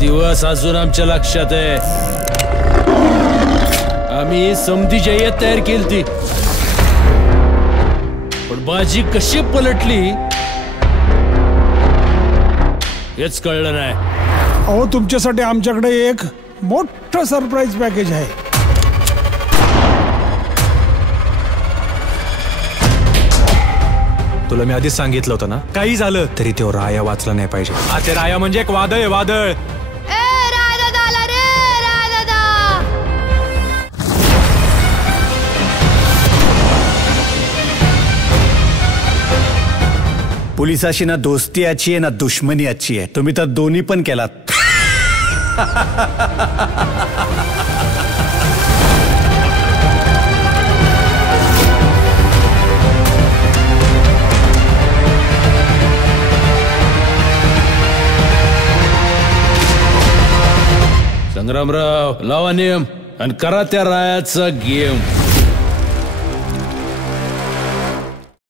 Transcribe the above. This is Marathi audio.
दिवस अजून आमच्या लक्षात आहे. आम्ही समधी जय्यत तयार केली ती, पण बाजी कशी पलटली हेच कळलं नाही. अहो, तुमच्यासाठी आमच्याकडे एक मोठं सरप्राईज पॅकेज आहे. तुला मी आधीच सांगितलं होतं ना, काही झालं तरी तो राया वाचला नाही पाहिजे. हा, ते राया म्हणजे एक वादळ आहे, वादळ. पोलिसाशी ना दोस्ती याची आहे ना दुश्मनी याची आहे. तुम्ही तर दोन्ही पण केलात. संग्रामराव, लावा नियम आणि करा त्या रायाचा गेम.